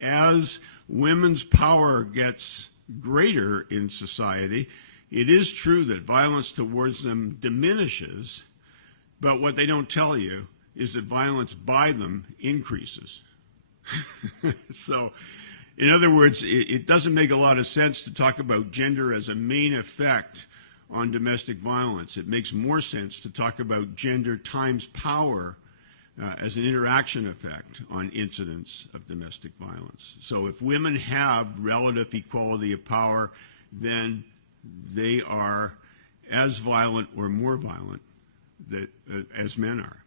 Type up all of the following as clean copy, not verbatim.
as women's power gets greater in society, it is true that violence towards them diminishes, but what they don't tell you is that violence by them increases. So, in other words, it doesn't make a lot of sense to talk about gender as a main effect on domestic violence. It makes more sense to talk about gender times power as an interaction effect on incidents of domestic violence. So if women have relative equality of power, then they are as violent or more violent as men are.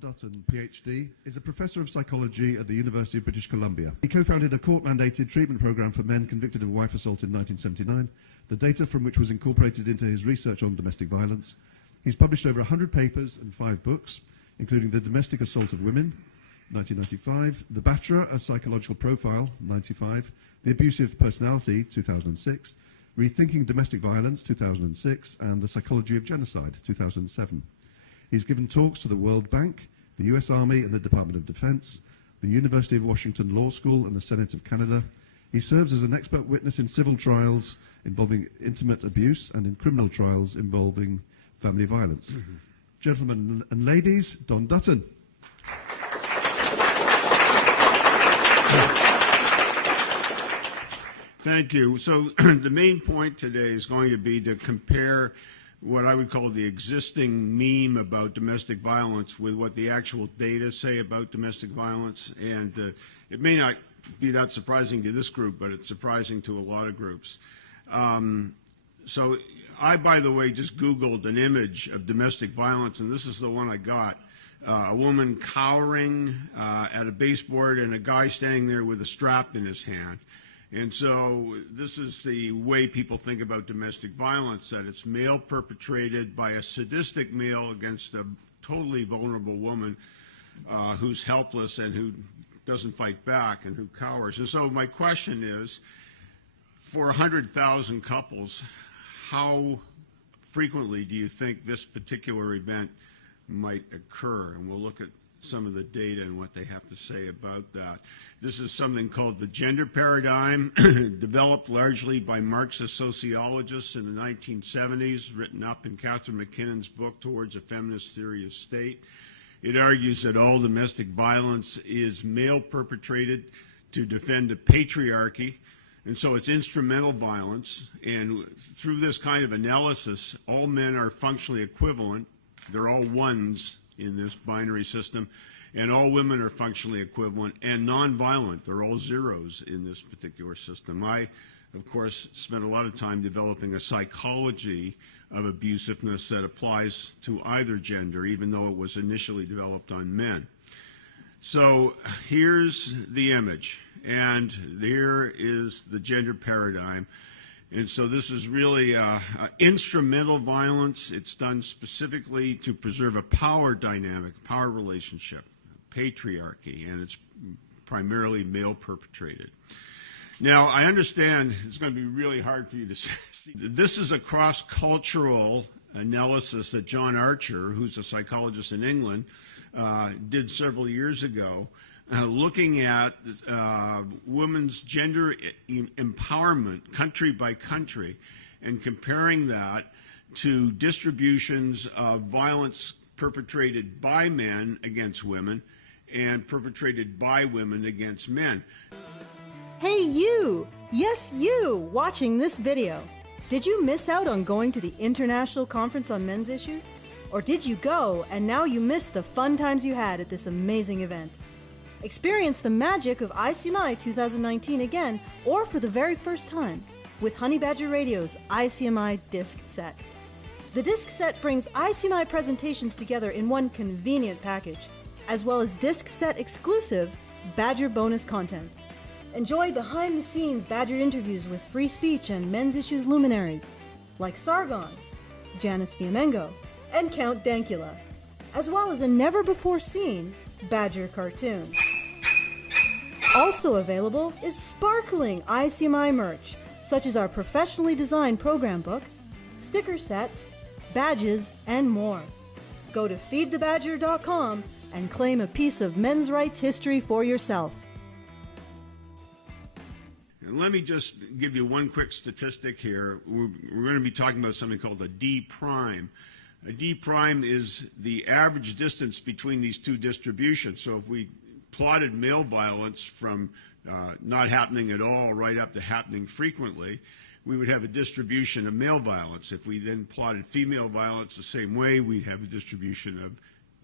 Dutton, PhD, is a professor of psychology at the University of British Columbia. He co-founded a court-mandated treatment program for men convicted of wife assault in 1979, the data from which was incorporated into his research on domestic violence. He's published over 100 papers and 5 books, including The Domestic Assault of Women, 1995, The Batterer, A Psychological Profile, 95, The Abusive Personality, 2006, Rethinking Domestic Violence, 2006, and The Psychology of Genocide, 2007. He's given talks to the World Bank, the US Army and the Department of Defense, the University of Washington Law School and the Senate of Canada. He serves as an expert witness in civil trials involving intimate abuse and in criminal trials involving family violence. Gentlemen and ladies, Don Dutton. Thank you. So the main point today is going to be to compare what I would call the existing meme about domestic violence with what the actual data say about domestic violence. And it may not be that surprising to this group, but it's surprising to a lot of groups. So I, by the way, just Googled an image of domestic violence, and this is the one I got. A woman cowering at a baseboard and a guy standing there with a strap in his hand. And so this is the way people think about domestic violence, that it's male perpetrated by a sadistic male against a totally vulnerable woman who's helpless and who doesn't fight back and who cowers. And so my question is, for 100,000 couples, how frequently do you think this particular event might occur? And we'll look at some of the data and what they have to say about that. This is something called the gender paradigm, developed largely by Marxist sociologists in the 1970s, written up in Catherine McKinnon's book, Towards a Feminist Theory of State. It argues that all domestic violence is male perpetrated to defend a patriarchy, and so it's instrumental violence. And through this kind of analysis, all men are functionally equivalent. They're all ones in this binary system, and all women are functionally equivalent and nonviolent. They're all zeros in this particular system. I, of course, spent a lot of time developing a psychology of abusiveness that applies to either gender, even though it was initially developed on men. So here's the image, and there is the gender paradigm. And so this is really instrumental violence. It's done specifically to preserve a power dynamic, power relationship, patriarchy, and it's primarily male perpetrated. Now, I understand it's going to be really hard for you to see. This is a cross-cultural analysis that John Archer, who's a psychologist in England, did several years ago, looking at women's gender empowerment country by country and comparing that to distributions of violence perpetrated by men against women and perpetrated by women against men. Hey you! Yes, you! Watching this video. Did you miss out on going to the International Conference on Men's Issues? Or did you go and now you missed the fun times you had at this amazing event? Experience the magic of ICMI 2019 again, or for the very first time, with Honey Badger Radio's ICMI disc set. The disc set brings ICMI presentations together in one convenient package, as well as disc set exclusive Badger bonus content. Enjoy behind-the-scenes Badger interviews with free speech and men's issues luminaries, like Sargon, Janice Fiamengo, and Count Dankula, as well as a never-before-seen Badger cartoon. Also available is sparkling ICMI merch, such as our professionally designed program book, sticker sets, badges, and more. Go to feedthebadger.com and claim a piece of men's rights history for yourself. And let me just give you one quick statistic here. We're going to be talking about something called a D prime. A D prime is the average distance between these two distributions. So if we plotted male violence from not happening at all right up to happening frequently, we would have a distribution of male violence. If we then plotted female violence the same way, we'd have a distribution of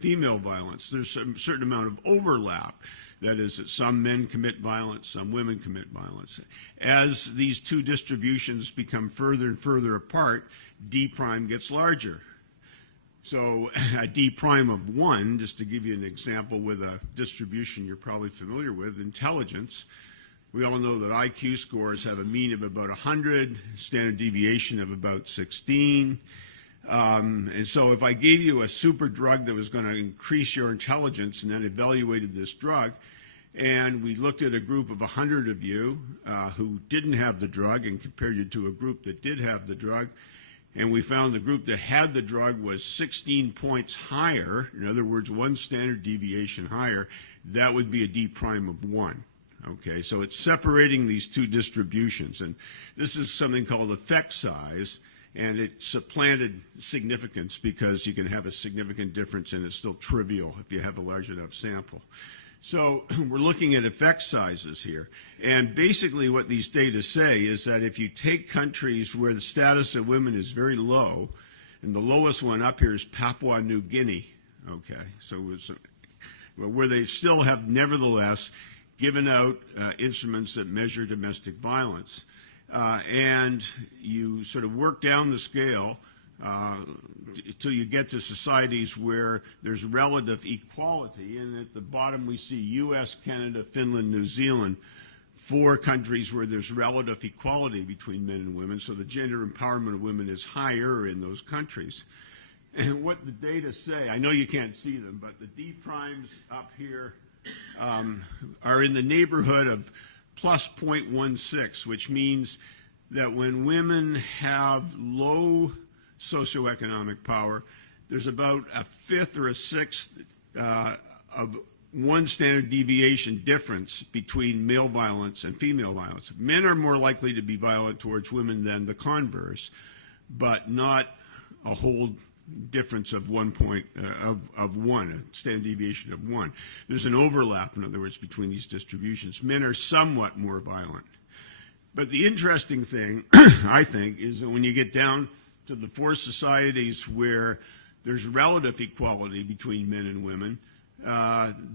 female violence. There's a certain amount of overlap. That is, that some men commit violence, some women commit violence. As these two distributions become further and further apart, D prime gets larger. So a D prime of 1, just to give you an example with a distribution you're probably familiar with, intelligence. We all know that IQ scores have a mean of about 100, standard deviation of about 16. And so if I gave you a super drug that was going to increase your intelligence and then evaluated this drug, and we looked at a group of 100 of you who didn't have the drug and compared you to a group that did have the drug, and we found the group that had the drug was 16 points higher, in other words, 1 standard deviation higher, that would be a D prime of 1. Okay, so it's separating these two distributions, and this is something called effect size, and it supplanted significance because you can have a significant difference and it's still trivial if you have a large enough sample. So we're looking at effect sizes here, and basically what these data say is that if you take countries where the status of women is very low, and the lowest one up here is Papua New Guinea, okay, so it's, where they still have nevertheless given out instruments that measure domestic violence. And you sort of work down the scale till you get to societies where there's relative equality. And at the bottom we see US, Canada, Finland, New Zealand, 4 countries where there's relative equality between men and women. So the gender empowerment of women is higher in those countries. And what the data say, I know you can't see them, but the D primes up here are in the neighborhood of plus 0.16, which means that when women have low socioeconomic power, there's about a 5th or a 6th of 1 standard deviation difference between male violence and female violence. Men are more likely to be violent towards women than the converse, but not a whole difference of 1 point of 1, a standard deviation of 1. There's an overlap, in other words, between these distributions. Men are somewhat more violent. But the interesting thing, I think, is that when you get down to the 4 societies where there's relative equality between men and women,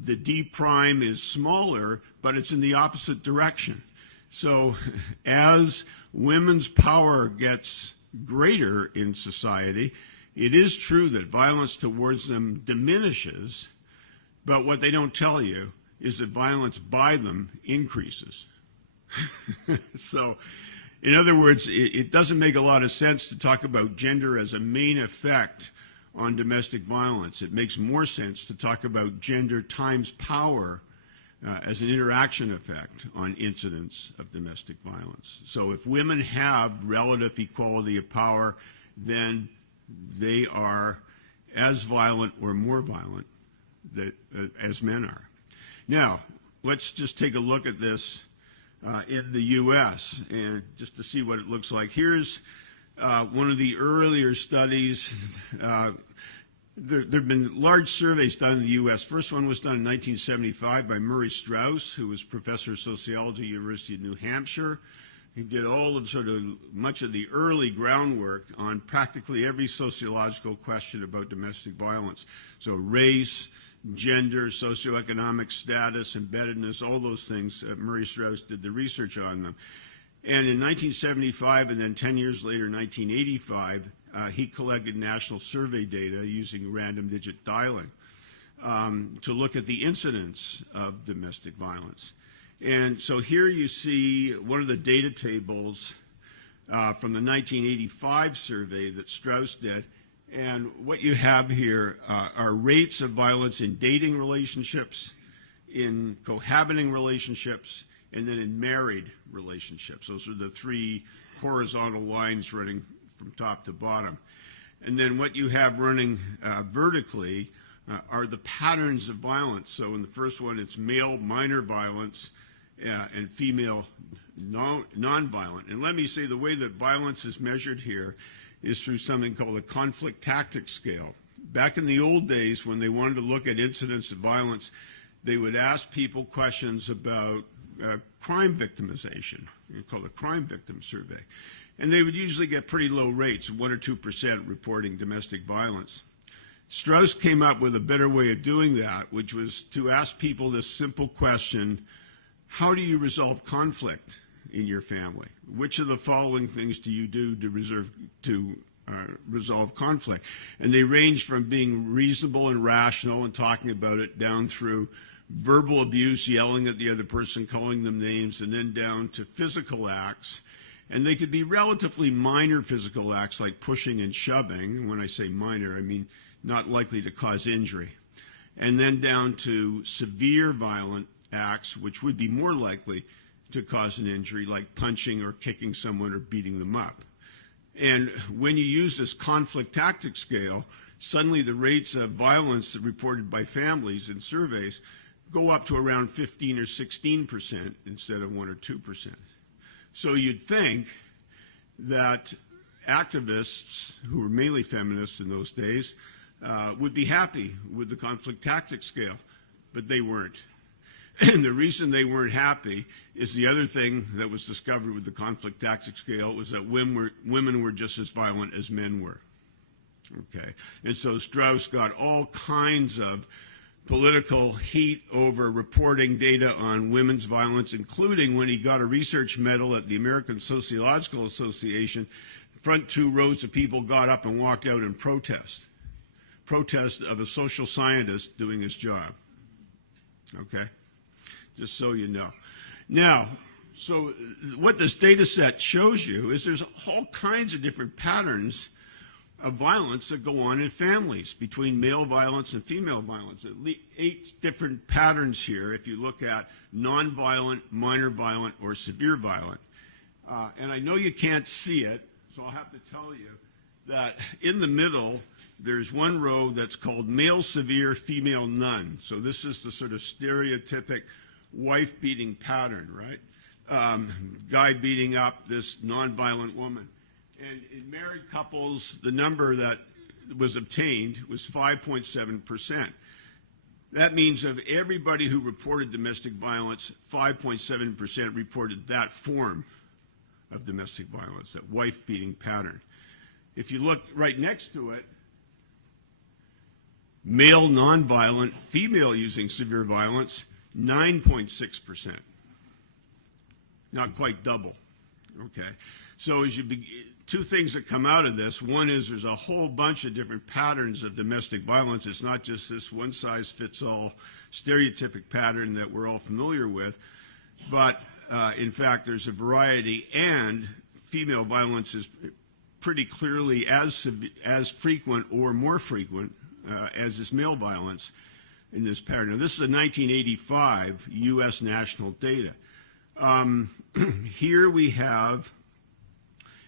the D prime is smaller, but it's in the opposite direction. So as women's power gets greater in society, it is true that violence towards them diminishes, but what they don't tell you is that violence by them increases. So, in other words, it doesn't make a lot of sense to talk about gender as a main effect on domestic violence. It makes more sense to talk about gender times power as an interaction effect on incidents of domestic violence. So if women have relative equality of power, then they are as violent or more violent as men are. Now, let's just take a look at this in the U.S. and just to see what it looks like. Here's one of the earlier studies. There have been large surveys done in the U.S. First one was done in 1975 by Murray Strauss, who was professor of sociology at the University of New Hampshire. He did all of much of the early groundwork on practically every sociological question about domestic violence. So race, gender, socioeconomic status, embeddedness, all those things. Murray Strauss did the research on them. And in 1975, and then 10 years later, 1985, he collected national survey data using random digit dialing to look at the incidence of domestic violence. And so here you see one of the data tables from the 1985 survey that Strauss did. And what you have here are rates of violence in dating relationships, in cohabiting relationships, and then in married relationships. Those are the three horizontal lines running from top to bottom. And then what you have running vertically are the patterns of violence. So in the first one, it's male minor violence and female non-violent. And let me say the way that violence is measured here is through something called a conflict tactics scale. Back in the old days, when they wanted to look at incidents of violence, they would ask people questions about crime victimization, called a crime victim survey. And they would usually get pretty low rates, 1 or 2% reporting domestic violence. Strauss came up with a better way of doing that, which was to ask people this simple question: how do you resolve conflict in your family? Which of the following things do you do to resolve conflict? And they range from being reasonable and rational and talking about it, down through verbal abuse, yelling at the other person, calling them names, and then down to physical acts. And they could be relatively minor physical acts like pushing and shoving. When I say minor, I mean not likely to cause injury. And then down to severe violent acts, which would be more likely to cause an injury, like punching or kicking someone or beating them up. And when you use this conflict tactics scale, suddenly the rates of violence reported by families in surveys go up to around 15 or 16% instead of 1 or 2%. So you'd think that activists, who were mainly feminists in those days, would be happy with the conflict tactics scale, but they weren't. And the reason they weren't happy is the other thing that was discovered with the conflict tactics scale was that women were just as violent as men were. Okay, and so Strauss got all kinds of political heat over reporting data on women's violence, including when he got a research medal at the American Sociological Association. Front 2 rows of people got up and walked out in protest of a social scientist doing his job. Okay, just so you know. Now, so what this data set shows you is there's all kinds of different patterns of violence that go on in families between male violence and female violence. At least 8 different patterns here if you look at non-violent, minor violent, or severe violent. And I know you can't see it, so I'll have to tell you that in the middle, there's one row that's called male severe, female none. So this is the sort of stereotypic wife beating pattern, right? Guy beating up this non-violent woman. And in married couples, the number that was obtained was 5.7%. That means of everybody who reported domestic violence, 5.7% reported that form of domestic violence, that wife-beating pattern. If you look right next to it, male nonviolent, female using severe violence, 9.6%. Not quite double. Okay. So as you two things that come out of this. One is there's a whole bunch of different patterns of domestic violence. It's not just this one-size-fits-all stereotypic pattern that we're all familiar with, but in fact there's a variety, and female violence is pretty clearly as frequent or more frequent as is male violence in this pattern. Now, this is a 1985 U.S. national data. Here we have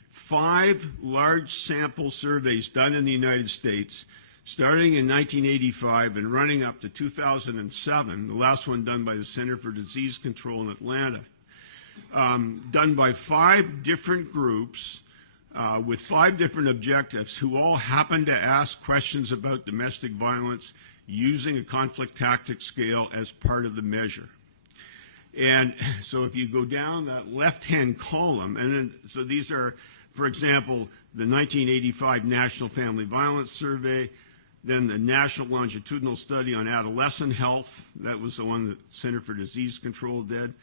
5 large sample surveys done in the United States, starting in 1985 and running up to 2007, the last one done by the Center for Disease Control in Atlanta, done by 5 different groups with 5 different objectives who all happened to ask questions about domestic violence using a conflict tactics scale as part of the measure. And so if you go down that left-hand column, and then, so these are, for example, the 1985 National Family Violence Survey, then the National Longitudinal Study on Adolescent Health, that was the one that Center for Disease Control did,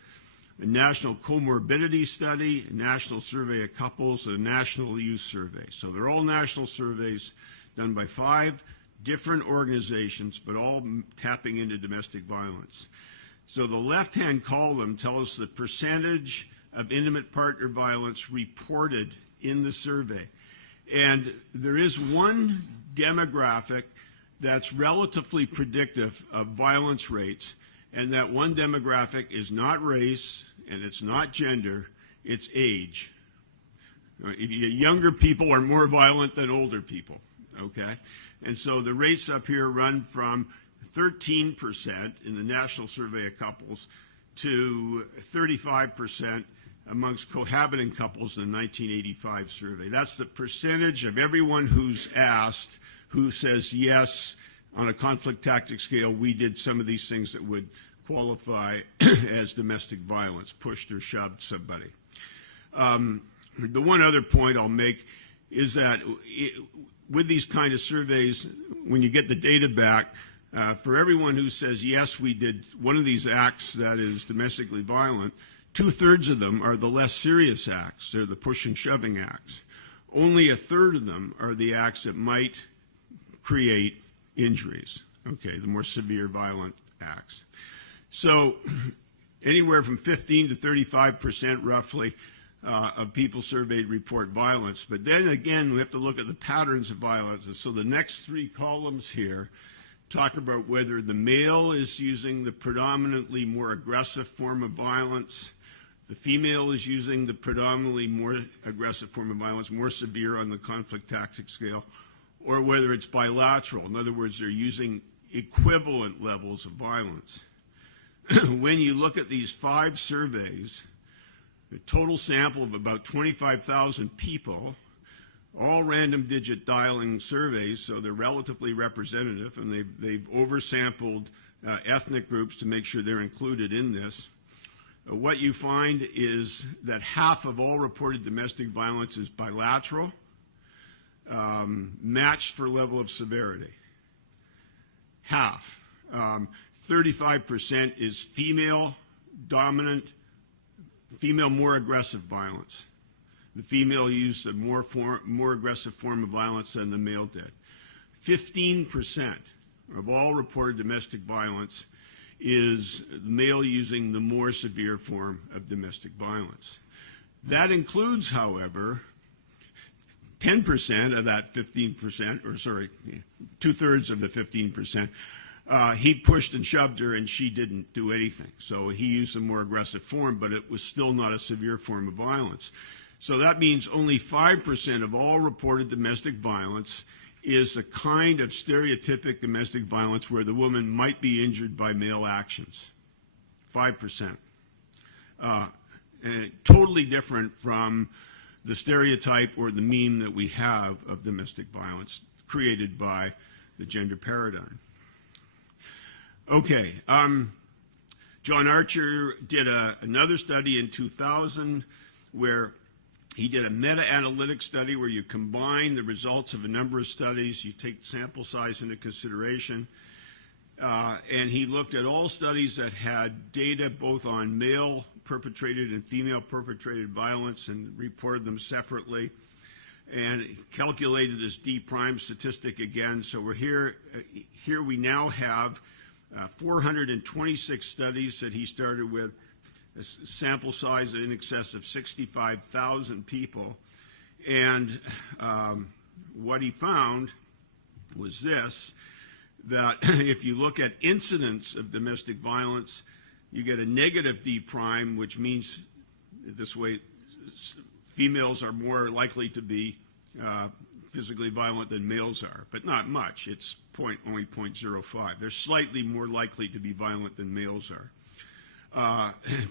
a National Comorbidity Study, a National Survey of Couples, and a National Youth Survey. So they're all national surveys done by 5 different organizations, but all tapping into domestic violence. So the left-hand column tells us the percentage of intimate partner violence reported in the survey. And there is one demographic that's relatively predictive of violence rates, and that one demographic is not race and it's not gender, it's age. Younger people are more violent than older people, okay? And so the rates up here run from 13% in the National Survey of Couples to 35% amongst cohabiting couples in the 1985 survey. That's the percentage of everyone who's asked who says, yes, on a conflict tactic scale, we did some of these things that would qualify as domestic violence, pushed or shoved somebody. The one other point I'll make is that with these kind of surveys, when you get the data back, for everyone who says, yes, we did one of these acts that is domestically violent, 2/3 of them are the less serious acts. They're the push and shoving acts. Only 1/3 of them are the acts that might create injuries, okay, the more severe violent acts. So anywhere from 15 to 35% roughly of people surveyed report violence. But then again, we have to look at the patterns of violence. So the next 3 columns here talk about whether the male is using the predominantly more aggressive form of violence, the female is using the predominantly more aggressive form of violence, more severe on the conflict tactic scale, or whether it's bilateral. In other words, they're using equivalent levels of violence. When you look at these 5 surveys, the total sample of about 25,000 people, all random digit dialing surveys, so they're relatively representative, and they've oversampled ethnic groups to make sure they're included in this. What you find is that half of all reported domestic violence is bilateral, matched for level of severity. Half. 35% is female dominant, female more aggressive violence. The female used a more aggressive form of violence than the male did. 15% of all reported domestic violence is the male using the more severe form of domestic violence. That includes, however, 10% of that 15%, or sorry, 2/3 of the 15%, he pushed and shoved her and she didn't do anything. So he used a more aggressive form, but it was still not a severe form of violence. So that means only 5% of all reported domestic violence is a kind of stereotypic domestic violence where the woman might be injured by male actions. 5%. And totally different from the stereotype or the meme that we have of domestic violence created by the gender paradigm. Okay, John Archer did another study in 2000 where he did a meta-analytic study where you combine the results of a number of studies, you take sample size into consideration, and he looked at all studies that had data both on male perpetrated and female perpetrated violence and reported them separately, and calculated this D prime statistic again. So we're here we now have 426 studies that he started with, a sample size in excess of 65,000 people. And what he found was this, that if you look at incidents of domestic violence, you get a negative D prime, which means this way females are more likely to be physically violent than males are, but not much. It's only 0.05. They're slightly more likely to be violent than males are.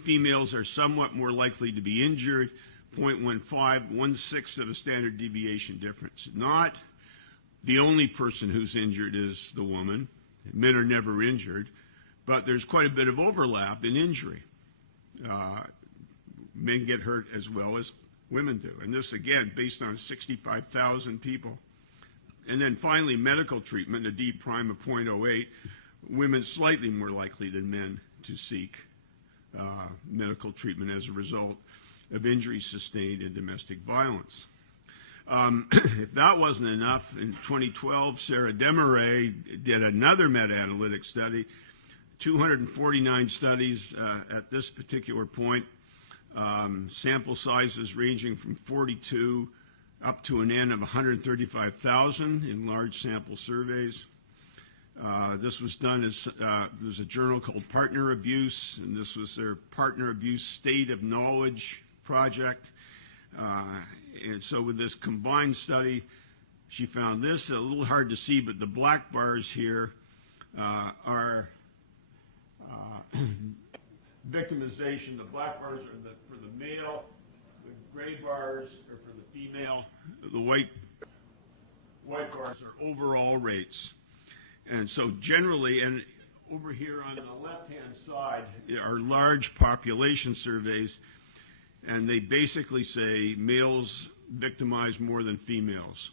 Females are somewhat more likely to be injured, 0.15, 1/6 of a standard deviation difference. Not the only person who's injured is the woman. Men are never injured, but there's quite a bit of overlap in injury. Men get hurt as well as women do. And this, again, based on 65,000 people. And then finally, medical treatment, a D prime of 0.08. Women slightly more likely than men to seek medical treatment as a result of injuries sustained in domestic violence. If that wasn't enough, in 2012, Sarah Desmarais did another meta-analytic study, 249 studies at this particular point, sample sizes ranging from 42 up to an N of 135,000 in large sample surveys. This was done as, there's a journal called Partner Abuse, and this was their Partner Abuse State of Knowledge project. And so with this combined study, she found this, a little hard to see, but the black bars here are victimization. The black bars are for the male, the gray bars are for the female, the white bars are overall rates. And so generally, and over here on the left-hand side are large population surveys, and they basically say males victimize more than females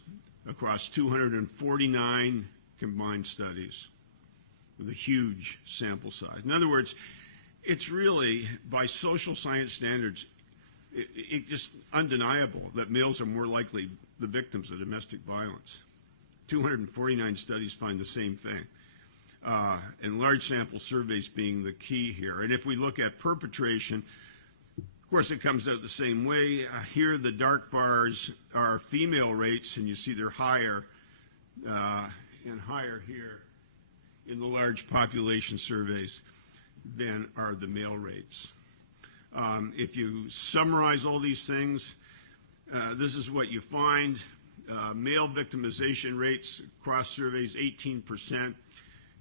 across 249 combined studies with a huge sample size. In other words, it's really, by social science standards, it's just undeniable that males are more likely the victims of domestic violence. 249 studies find the same thing. And large sample surveys being the key here. And if we look at perpetration, of course it comes out the same way. Here the dark bars are female rates, and you see they're higher and higher here in the large population surveys than are the male rates. If you summarize all these things, this is what you find. Male victimization rates across surveys 18%,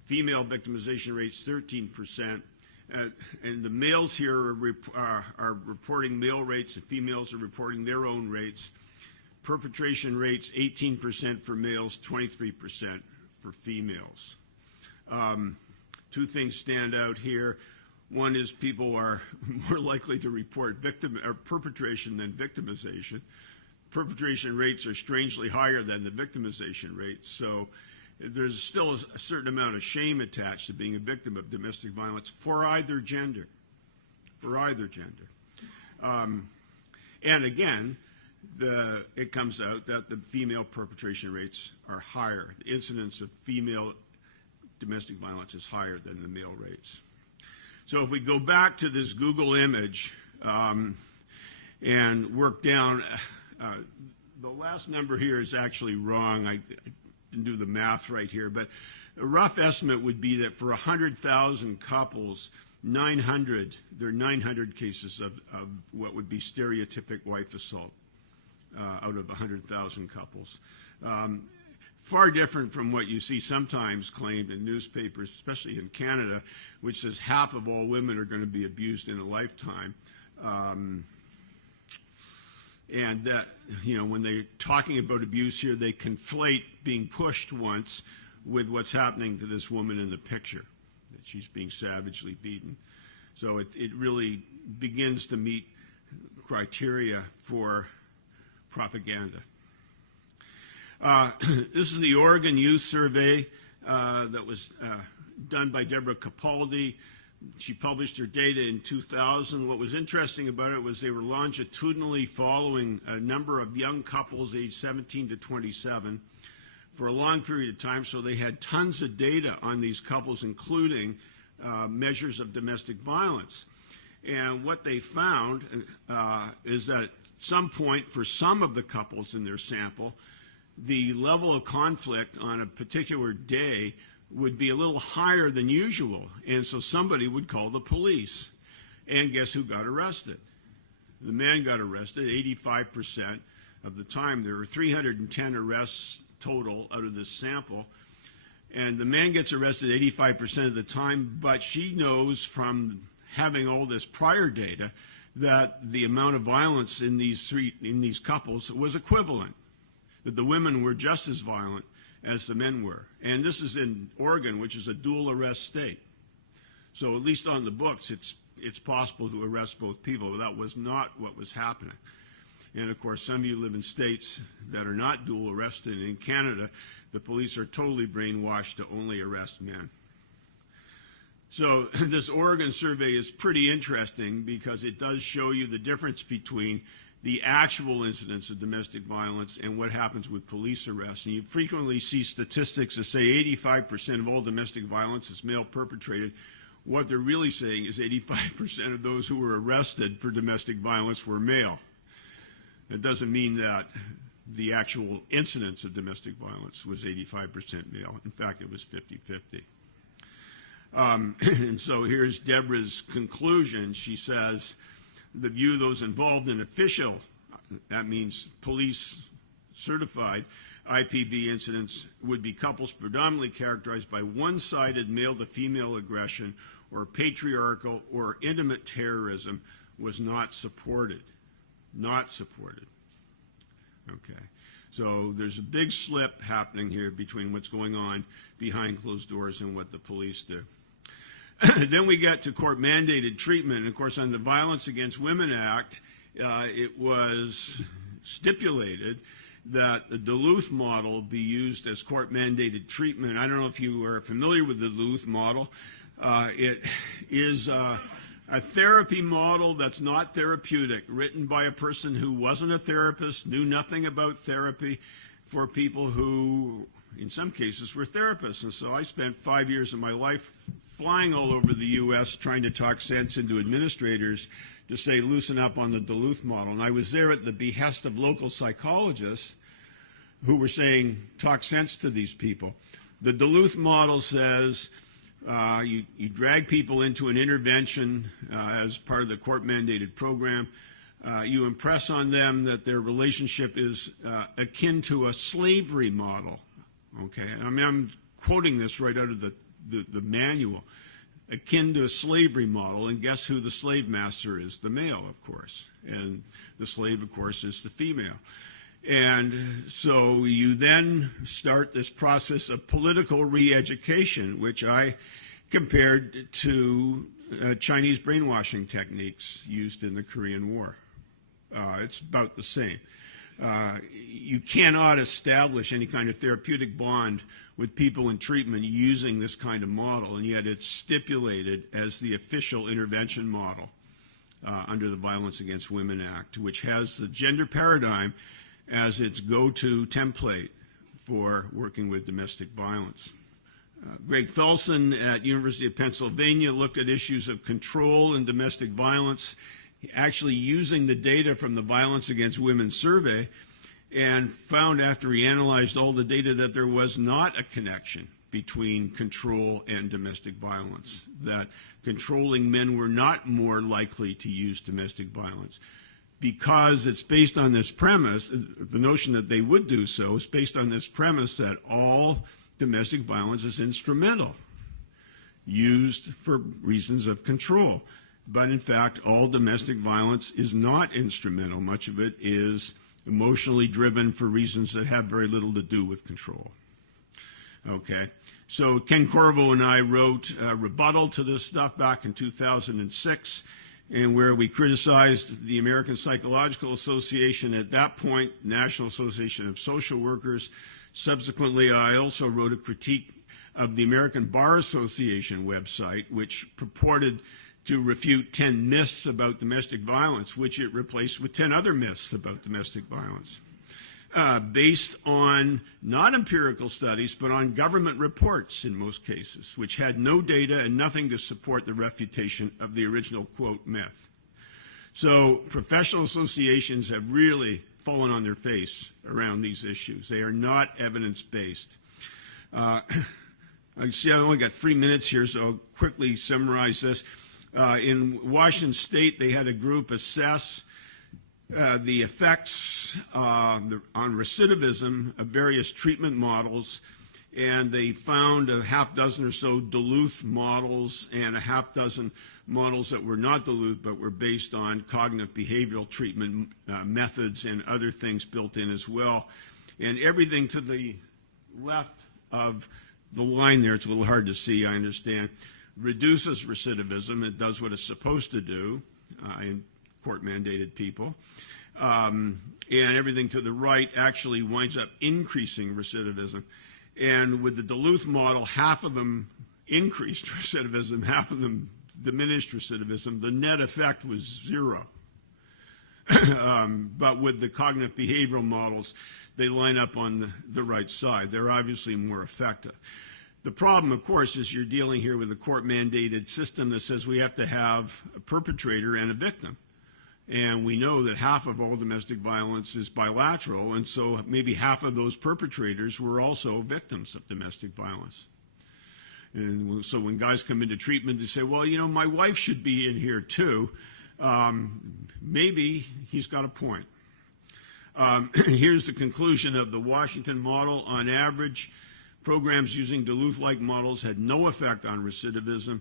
female victimization rates 13%, and the males here are reporting male rates, and females are reporting their own rates. Perpetration rates 18% for males, 23% for females. Two things stand out here. One is people are more likely to report perpetration than victimization. Perpetration rates are strangely higher than the victimization rates, so there's still a certain amount of shame attached to being a victim of domestic violence for either gender. And again, it comes out that the female perpetration rates are higher. The incidence of female domestic violence is higher than the male rates. So if we go back to this Google image and work down, the last number here is actually wrong. I didn't do the math right here, but a rough estimate would be that for 100,000 couples, there are 900 cases of what would be stereotypic wife assault out of 100,000 couples. Far different from what you see sometimes claimed in newspapers, especially in Canada, which says half of all women are going to be abused in a lifetime. And that, when they're talking about abuse here, they conflate being pushed once with what's happening to this woman in the picture, that she's being savagely beaten. So it really begins to meet criteria for propaganda. This is the Oregon Youth Survey that was done by Deborah Capaldi. She published her data in 2000. What was interesting about it was they were longitudinally following a number of young couples aged 17 to 27 for a long period of time, so they had tons of data on these couples, including measures of domestic violence. And what they found is that at some point, for some of the couples in their sample, the level of conflict on a particular day would be a little higher than usual, and so somebody would call the police. And guess who got arrested? The man got arrested 85% of the time. There were 310 arrests total out of this sample, and the man gets arrested 85% of the time, but she knows from having all this prior data that the amount of violence in these couples was equivalent, that the women were just as violent as the men were. And this is in Oregon, which is a dual arrest state. So at least on the books, it's possible to arrest both people, but that was not what was happening. And of course, some of you live in states that are not dual arrested. In Canada, the police are totally brainwashed to only arrest men. So this Oregon survey is pretty interesting because it does show you the difference between the actual incidents of domestic violence and what happens with police arrests. And you frequently see statistics that say 85% of all domestic violence is male perpetrated. What they're really saying is 85% of those who were arrested for domestic violence were male. It doesn't mean that the actual incidence of domestic violence was 85% male. In fact, it was 50-50. And so here's Deborah's conclusion. She says, the view of those involved in official, that means police certified, IPV incidents would be couples predominantly characterized by one-sided male-to-female aggression or patriarchal or intimate terrorism was not supported. Not supported. Okay. So there's a big slip happening here between what's going on behind closed doors and what the police do. Then we get to court-mandated treatment. And of course, on the Violence Against Women Act, it was stipulated that the Duluth model be used as court-mandated treatment. I don't know if you are familiar with the Duluth model. It is a therapy model that's not therapeutic, written by a person who wasn't a therapist, knew nothing about therapy, for people who, in some cases, were therapists. And so I spent 5 years of my life flying all over the U.S. trying to talk sense into administrators to say, loosen up on the Duluth model. And I was there at the behest of local psychologists who were saying, talk sense to these people. The Duluth model says you drag people into an intervention as part of the court-mandated program. You impress on them that their relationship is akin to a slavery model. Okay, I mean, I'm quoting this right out of the manual. Akin to a slavery model, and guess who the slave master is? The male, of course, and the slave, of course, is the female. And so you then start this process of political re-education, which I compared to Chinese brainwashing techniques used in the Korean War. It's about the same. You cannot establish any kind of therapeutic bond with people in treatment using this kind of model, and yet it's stipulated as the official intervention model under the Violence Against Women Act, which has the gender paradigm as its go-to template for working with domestic violence. Greg Felsen at University of Pennsylvania looked at issues of control and domestic violence, actually using the data from the Violence Against Women survey, and found after he analyzed all the data that there was not a connection between control and domestic violence, that controlling men were not more likely to use domestic violence. Because it's based on this premise, the notion that they would do so is based on this premise that all domestic violence is instrumental, used for reasons of control. But in fact, all domestic violence is not instrumental. Much of it is emotionally driven for reasons that have very little to do with control. Okay, so Ken Corvo and I wrote a rebuttal to this stuff back in 2006, and where we criticized the American Psychological Association, at that point, National Association of Social Workers. Subsequently, I also wrote a critique of the American Bar Association website, which purported to refute 10 myths about domestic violence, which it replaced with 10 other myths about domestic violence, based on not empirical studies, but on government reports in most cases, which had no data and nothing to support the refutation of the original, quote, myth. So professional associations have really fallen on their face around these issues. They are not evidence-based. I see I only got 3 minutes here, so I'll quickly summarize this. In Washington State, they had a group assess the effects on recidivism of various treatment models, and they found a half dozen or so Duluth models and a half dozen models that were not Duluth but were based on cognitive behavioral treatment methods and other things built in as well. And everything to the left of the line there, it's a little hard to see, I understand, reduces recidivism. It does what it's supposed to do in court-mandated people. And everything to the right actually winds up increasing recidivism. And with the Duluth model, half of them increased recidivism, half of them diminished recidivism. The net effect was 0. But with the cognitive behavioral models, they line up on the right side. They're obviously more effective. The problem, of course, is you're dealing here with a court-mandated system that says we have to have a perpetrator and a victim. And we know that half of all domestic violence is bilateral, and so maybe half of those perpetrators were also victims of domestic violence. And so when guys come into treatment, they say, well, you know, my wife should be in here too. Maybe he's got a point. Here's the conclusion of the Washington model. On average, programs using Duluth-like models had no effect on recidivism.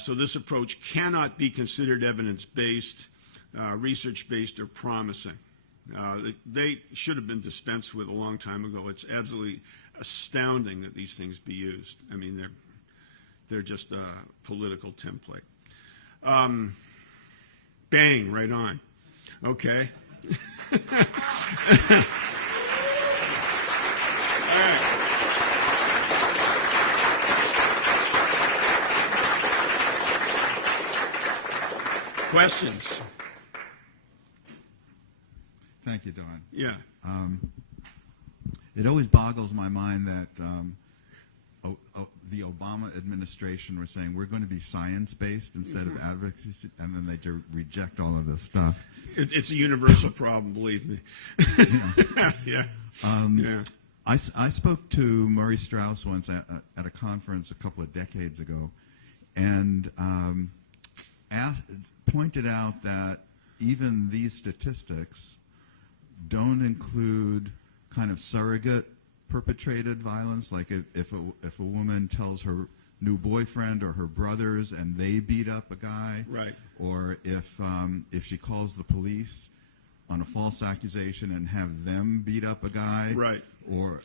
So this approach cannot be considered evidence-based, research-based, or promising. They should have been dispensed with a long time ago. It's absolutely astounding that these things be used. I mean, they're just a political template. Bang, right on. Okay. All right. Questions? Thank you, Don. Yeah. It always boggles my mind that the Obama administration was saying we're going to be science-based instead of advocacy, and then they reject all of this stuff. It's a universal problem, believe me. Yeah. I spoke to Murray Strauss once at a conference a couple of decades ago, and pointed out that even these statistics don't include kind of surrogate perpetrated violence, like if a woman tells her new boyfriend or her brothers and they beat up a guy, Right. or if she calls the police on a false accusation and have them beat up a guy, Right. or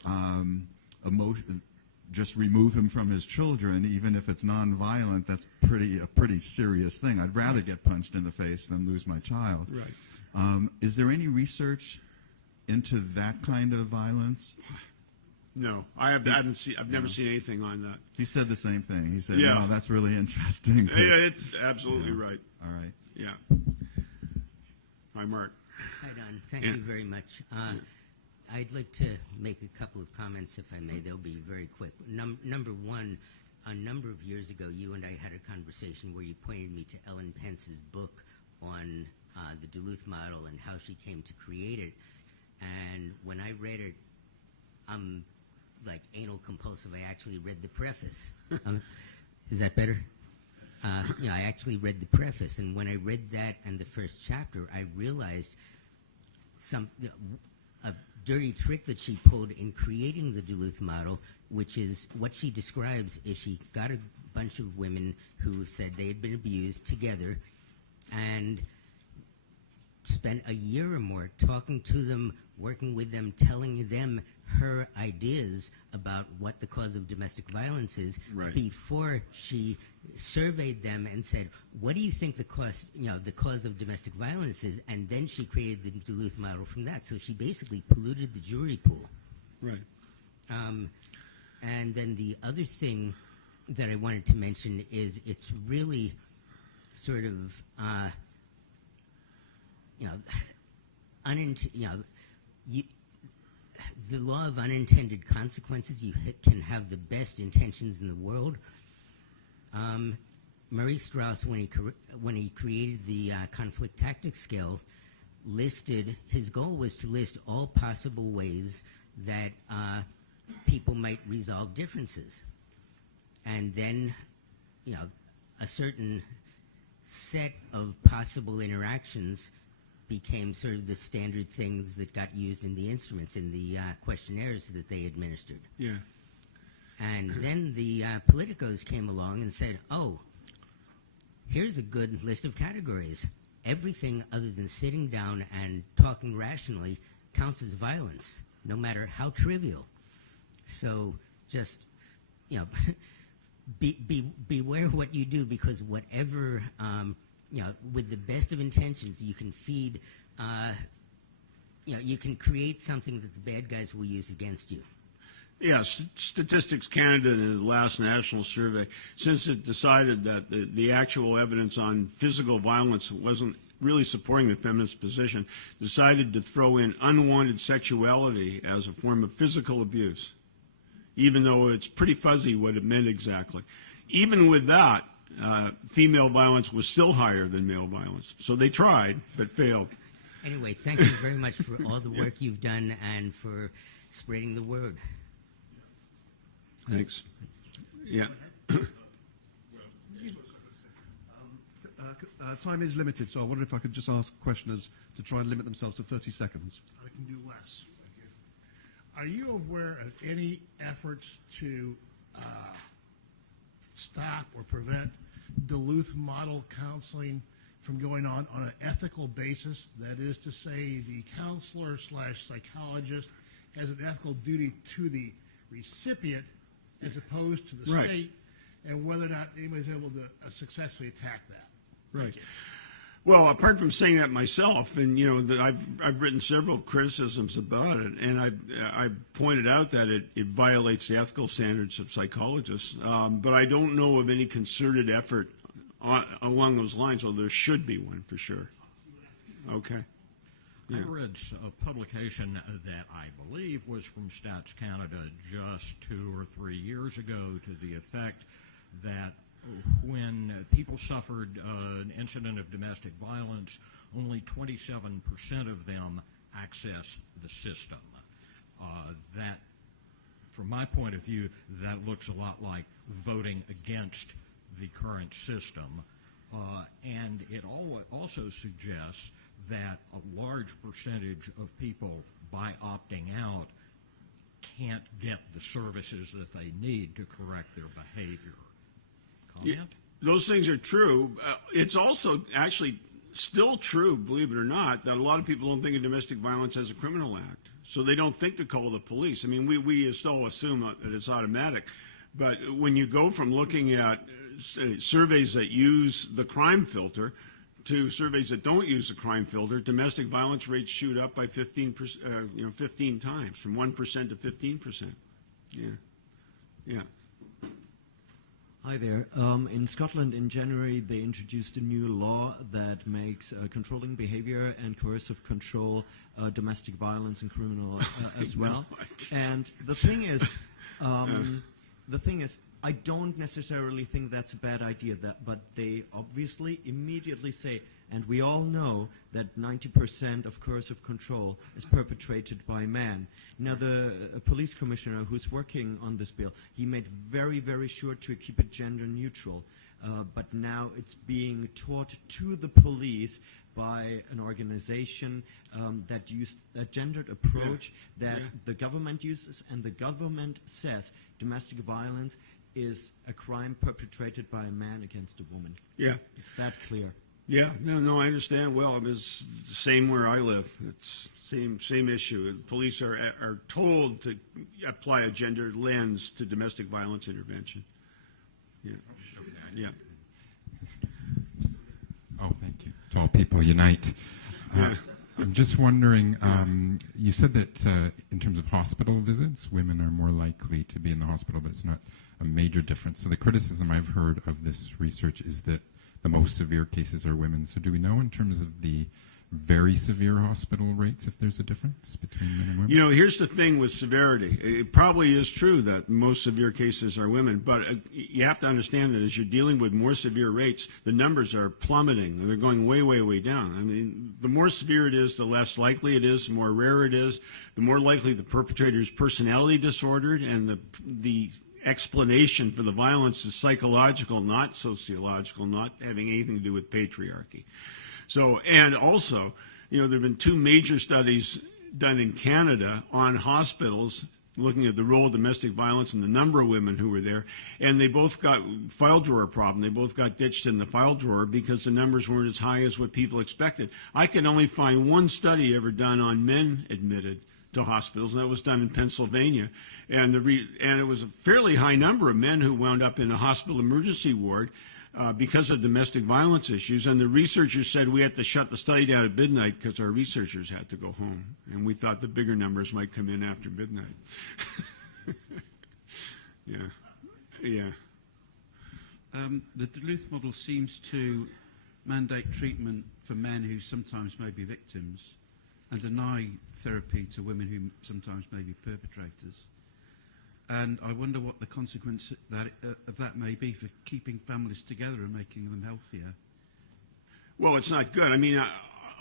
just remove him from his children, even if it's nonviolent. That's a pretty serious thing. I'd rather get punched in the face than lose my child. Right. Is there any research into that kind of violence? No, I've never seen anything on that. He said the same thing. He said, Yeah. "No, that's really interesting." Yeah, it's absolutely right. All right. Yeah. Hi, Mark. Hi, Don. Thank Yeah. you very much. I'd like to make a couple of comments, if I may. They'll be very quick. Number one, a number of years ago, you and I had a conversation where you pointed me to Ellen Pence's book on the Duluth model and how she came to create it. And when I read it, I'm like anal compulsive. I actually read the preface. Is that better? I actually read the preface, and when I read that and the first chapter, I realized a dirty trick that she pulled in creating the Duluth model, which is what she describes is she got a bunch of women who said they had been abused together and spent a year or more talking to them, working with them, telling them her ideas about what the cause of domestic violence is, Right. before she surveyed them and said, what do you think the cause of domestic violence is? And then she created the Duluth model from that. So she basically polluted the jury pool. Right. And then the other thing that I wanted to mention is it's really sort of, the law of unintended consequences. You can have the best intentions in the world. Murray Strauss, when he created the conflict tactics scale, his goal was to list all possible ways that people might resolve differences. And then, a certain set of possible interactions became sort of the standard things that got used in the instruments, in the questionnaires that they administered. Yeah. And then the politicos came along and said, oh, here's a good list of categories. Everything other than sitting down and talking rationally counts as violence, no matter how trivial. So just, beware what you do, because whatever, with the best of intentions, you can feed, you can create something that the bad guys will use against you. Yeah, Statistics Canada in the last national survey, since it decided that the actual evidence on physical violence wasn't really supporting the feminist position, decided to throw in unwanted sexuality as a form of physical abuse, even though it's pretty fuzzy what it meant exactly. Even with that, female violence was still higher than male violence. So they tried, but failed. Anyway, thank you very much for all the work you've done and for spreading the word. Thanks. Yeah. Time is limited, so I wonder if I could just ask questioners to try and limit themselves to 30 seconds. I can do less. Are you aware of any efforts to stop or prevent Duluth model counseling from going on an ethical basis? That is to say, the counselor / psychologist has an ethical duty to the recipient as opposed to the Right. state, and whether or not anybody's able to successfully attack that. Right. Thank you. Well, apart from saying that myself, and I've written several criticisms about it, and I pointed out that it violates the ethical standards of psychologists. But I don't know of any concerted effort along those lines, although there should be one for sure. Okay. Yeah. I read a publication that I believe was from Stats Canada just 2 or 3 years ago to the effect that when people suffered an incident of domestic violence, only 27% of them access the system. That, from my point of view, that looks a lot like voting against the current system. And it also suggests that a large percentage of people, by opting out, can't get the services that they need to correct their behavior. Comment? Yeah, those things are true. It's also actually still true, believe it or not, that a lot of people don't think of domestic violence as a criminal act. So they don't think to call the police. I mean, we still assume that it's automatic. But when you go from looking at surveys that use the crime filter to surveys that don't use the crime filter, domestic violence rates shoot up by 15 times, from 1% to 15%. Yeah. Yeah. Hi there. In Scotland, in January, they introduced a new law that makes controlling behavior and coercive control domestic violence and criminal as well. And the thing is, I don't necessarily think that's a bad idea. But they obviously immediately say, and we all know that 90% of coercive control is perpetrated by men. Now, the police commissioner who's working on this bill, he made very, very sure to keep it gender neutral. But now it's being taught to the police by an organization that used a gendered approach that the government uses, and the government says domestic violence is a crime perpetrated by a man against a woman. Yeah. It's that clear. Yeah, no, I understand. Well, it was the same where I live. It's same issue. The police are told to apply a gender lens to domestic violence intervention. Yeah, yeah. Oh, thank you. To all people unite. I'm just wondering, you said that in terms of hospital visits, women are more likely to be in the hospital, but it's not a major difference. So the criticism I've heard of this research is that the most severe cases are women. So do we know in terms of the very severe hospital rates if there's a difference between men and women? You know, here's the thing with severity. It probably is true that most severe cases are women, but you have to understand that as you're dealing with more severe rates, the numbers are plummeting. They're going way, way, way down. I mean, the more severe it is, the less likely it is, the more rare it is, the more likely the perpetrator is personality disordered, and the explanation for the violence is psychological, not sociological, not having anything to do with patriarchy. So, and also, you know, there have been 2 major studies done in Canada on hospitals looking at the role of domestic violence and the number of women who were there, and they both got file drawer problem. They both got ditched in the file drawer because the numbers weren't as high as what people expected. I can only find 1 study ever done on men admitted to hospitals, and that was done in Pennsylvania, and it was a fairly high number of men who wound up in a hospital emergency ward because of domestic violence issues, and the researchers said we had to shut the study down at midnight because our researchers had to go home, and we thought the bigger numbers might come in after midnight. Yeah. The Duluth model seems to mandate treatment for men who sometimes may be victims and deny therapy to women who sometimes may be perpetrators. and I wonder what the consequence of that may be for keeping families together and making them healthier. Well, it's not good. I mean,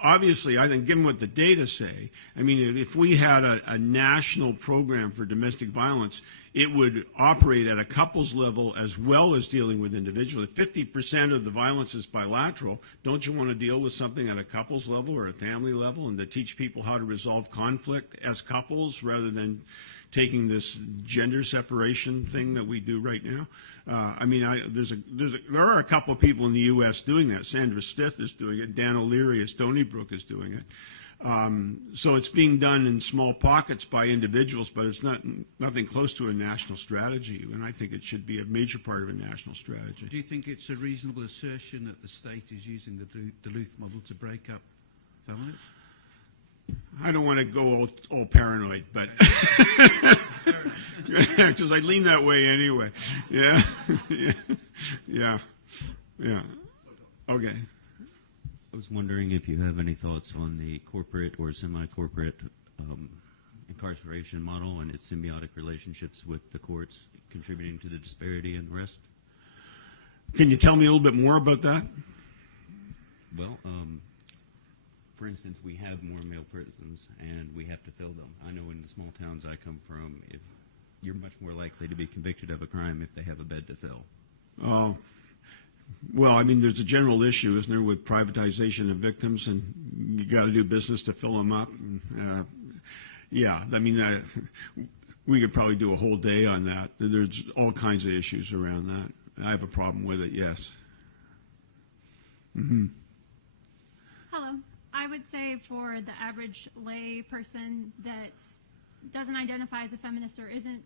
obviously, I think given what the data say, I mean, if we had a national program for domestic violence, it would operate at a couples level as well as dealing with individuals. If 50% of the violence is bilateral, don't you want to deal with something at a couples level or a family level, and to teach people how to resolve conflict as couples rather than taking this gender separation thing that we do right now? I mean, there are a couple of people in the U.S. doing that. Sandra Stith is doing it. Dan O'Leary of Stony Brook is doing it. So it's being done in small pockets by individuals, but it's nothing close to a national strategy, and I think it should be a major part of a national strategy. Do you think it's a reasonable assertion that the state is using the Duluth model to break up families? I don't want to go all paranoid, but because I lean that way anyway. Yeah, yeah. Okay. I was wondering if you have any thoughts on the corporate or semi-corporate incarceration model and its symbiotic relationships with the courts contributing to the disparity and the rest? Can you tell me a little bit more about that? Well, for instance, we have more male prisons, and we have to fill them. I know in the small towns I come from, if you're much more likely to be convicted of a crime if they have a bed to fill. Oh. Well, I mean, there's a general issue, isn't there, with privatization of victims, and you got to do business to fill them up. Yeah, I mean, we could probably do a whole day on that. There's all kinds of issues around that. I have a problem with it, yes. Mm-hmm. Hello. I would say for the average lay person that doesn't identify as a feminist or isn't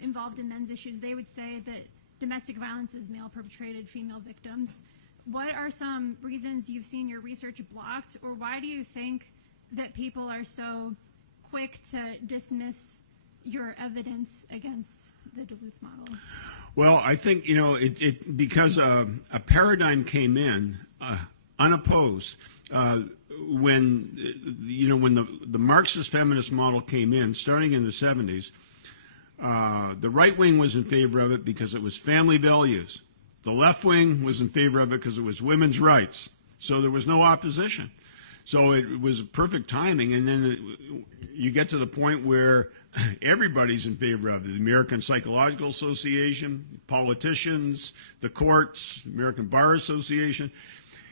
involved in men's issues, they would say that domestic violence is male-perpetrated female victims. What are some reasons you've seen your research blocked, or why do you think that people are so quick to dismiss your evidence against the Duluth model? Well, I think, because a paradigm came in unopposed when the Marxist feminist model came in, starting in the 70s. The right wing was in favor of it because it was family values. The left wing was in favor of it because it was women's rights. So there was no opposition. So it was perfect timing. And then you get to the point where everybody's in favor of it. The American Psychological Association, politicians, the courts, the American Bar Association.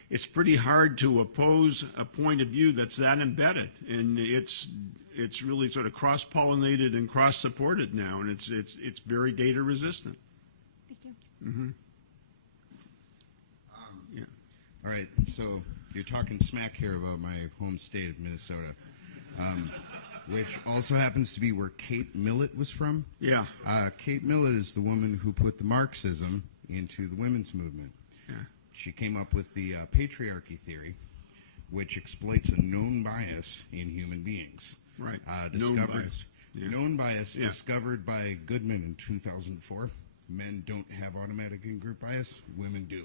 It's pretty hard to oppose a point of view that's that embedded. And it's really sort of cross-pollinated and cross-supported now, and it's very data-resistant. Thank you. Mm-hmm. Yeah. All right, so you're talking smack here about my home state of Minnesota, which also happens to be where Kate Millett was from. Yeah. Kate Millett is the woman who put the Marxism into the women's movement. Yeah. She came up with the patriarchy theory, which exploits a known bias in human beings. Right. Known bias Yeah. discovered by Goodman in 2004. Men don't have automatic in-group bias, women do.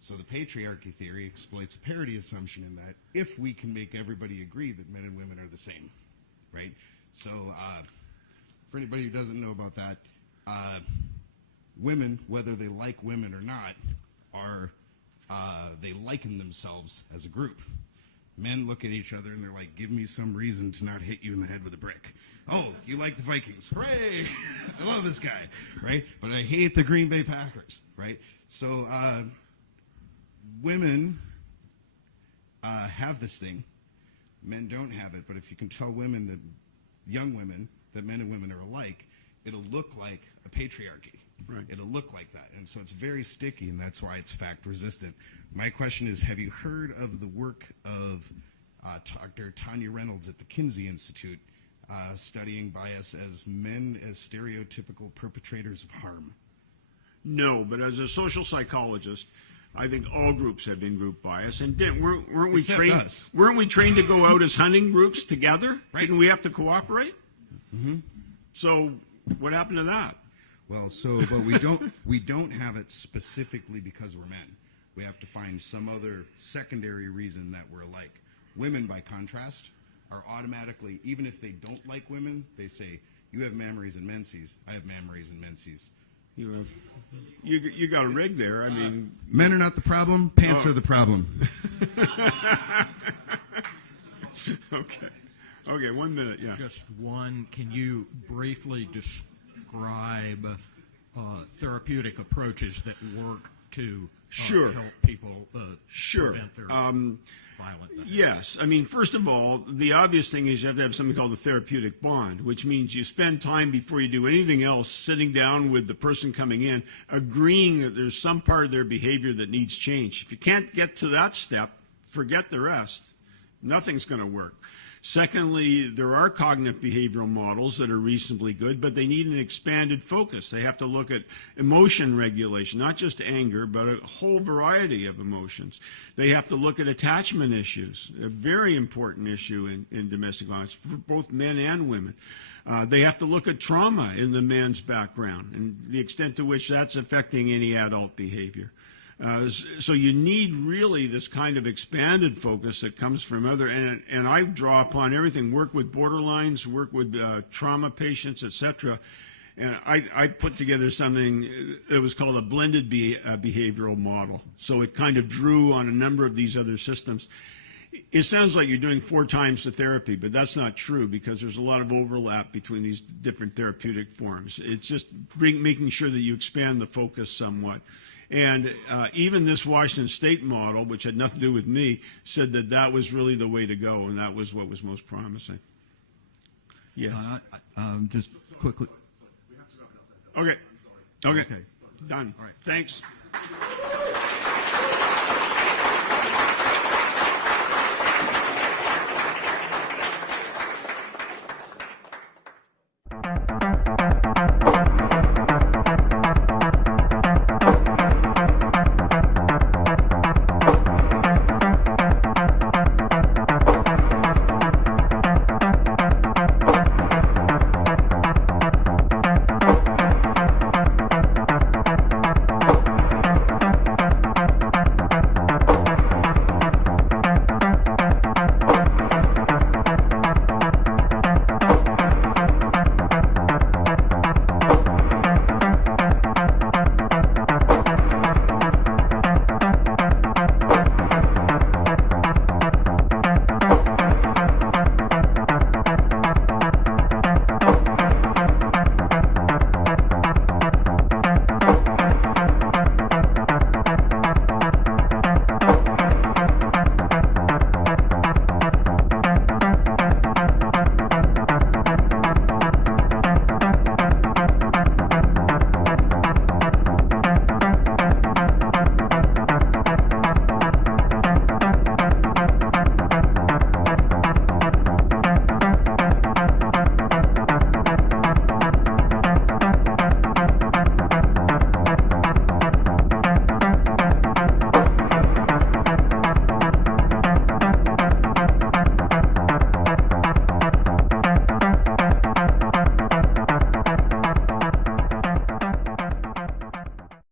So the patriarchy theory exploits a parity assumption in that if we can make everybody agree that men and women are the same, right? So for anybody who doesn't know about that, women, whether they like women or not, they liken themselves as a group. Men look at each other and they're like, give me some reason to not hit you in the head with a brick. Oh, you like the Vikings. Hooray! I love this guy, right? But I hate the Green Bay Packers, right? So women have this thing. Men don't have it, but if you can tell women that, young women, that men and women are alike, it'll look like a patriarchy. Right. It'll look like that. And so it's very sticky, and that's why it's fact resistant. My question is, have you heard of the work of Dr. Tanya Reynolds at the Kinsey Institute studying bias as men as stereotypical perpetrators of harm? No, but as a social psychologist, I think all groups have in-group bias. And weren't we Except trained? us. Weren't we trained to go out as hunting groups together? Right. Didn't we have to cooperate? Mm-hmm. So what happened to that? Well, but we don't have it specifically because we're men. We have to find some other secondary reason that we're alike. Women, by contrast, are automatically, even if they don't like women, they say, You have mammaries and menses. I have mammaries and menses. You got a rig there. I mean, men are not the problem. Pants are the problem. Okay, 1 minute. Yeah. Just one. Can you briefly describe therapeutic approaches that work to Sure. help people Sure. prevent their violent behavior? Yes. I mean, first of all, the obvious thing is you have to have something called a therapeutic bond, which means you spend time before you do anything else sitting down with the person coming in, agreeing that there's some part of their behavior that needs change. If you can't get to that step, forget the rest. Nothing's going to work. Secondly, there are cognitive behavioral models that are reasonably good, but they need an expanded focus. They have to look at emotion regulation, not just anger, but a whole variety of emotions. They have to look at attachment issues, a very important issue in domestic violence for both men and women. They have to look at trauma in the man's background and the extent to which that's affecting any adult behavior. So you need really this kind of expanded focus that comes from other, and I draw upon everything, work with borderlines, work with trauma patients, etc. And I put together something that was called a blended behavioral model. So it kind of drew on a number of these other systems. It sounds like you're doing 4 times the therapy, but that's not true because there's a lot of overlap between these different therapeutic forms. It's just making sure that you expand the focus somewhat. And even this Washington State model, which had nothing to do with me, said that that was really the way to go, and that was what was most promising. Yeah. Just quickly. Okay. Done. All right. Thanks.